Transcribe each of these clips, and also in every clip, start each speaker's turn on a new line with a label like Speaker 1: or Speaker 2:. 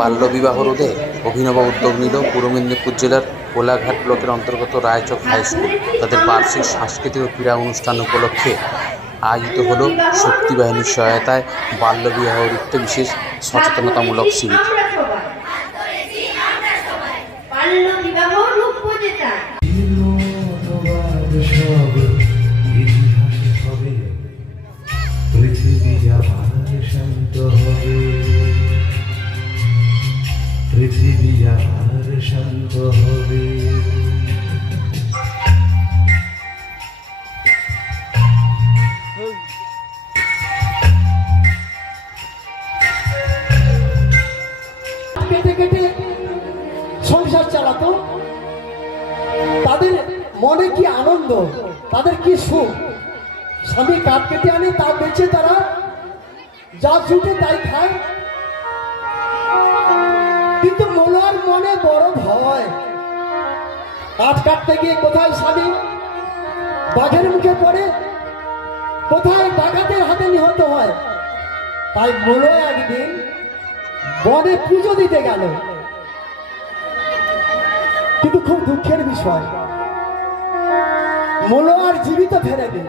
Speaker 1: বাল্যবিবাহ রোধে অভিনব উদ্যোগ নিল পূর্ব মেদিনীপুর জেলার কোলাঘাট ব্লকের অন্তর্গত রায়চক হাই স্কুল। তাদের বার্ষিক সাংস্কৃতিক ও ক্রীড়া অনুষ্ঠান উপলক্ষে আয়োজিত হলো শক্তি বাহিনীর সহায়তায় বাল্যবিবাহ রুখতে বিশেষ সচেতনতামূলক শিবির।
Speaker 2: হবে
Speaker 3: কেটে কেটে সংসার চালাতো। তাদের মনে কি আনন্দ? তাদের কি সুখ? স্বামী কাঠ কেটে আনে, তা বেচে তারা যা জুটে তাই খায়। কিন্তু মনোয়ার মনে বড় ভয়। কাঠ কাটতে গিয়ে কোথায় স্বামী বাঘের মুখে পড়ে? কোথায় ডাকাতের হাতে নিহত হয়? তাই মনো একদিন বনে পুজো দিতে গেল। কিন্তু খুব দুঃখের বিষয় মনোয়ার জীবিত ফেরে দিল।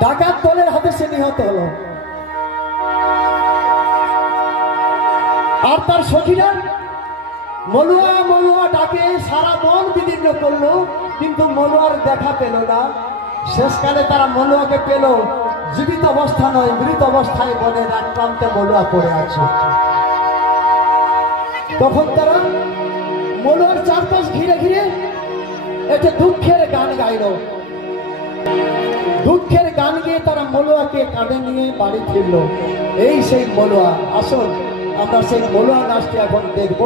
Speaker 3: ডাকাত দলের হাতে সে নিহত হলো। আর তার সখীরা মলুয়া মলুয়া ডাকে, সারা মন বিদীর্ণ করল, কিন্তু মলুয়ার দেখা পেল না। শেষকালে তারা মলুয়াকে পেল। জীবিত অবস্থা নয়, মৃত অবস্থায় বনের এক প্রান্তে মলুয়া পড়ে আছে। তখন তারা মলুয়ার চারপাশ ঘিরে ঘিরে একটা দুঃখের গান গাইল। দুঃখের গান গিয়ে তারা মলুয়াকে কাঁধে নিয়ে বাড়ি ফিরল। এই সেই মলুয়া, আসল আমরা সেই মলুয়া নাচটি এখন দেখব।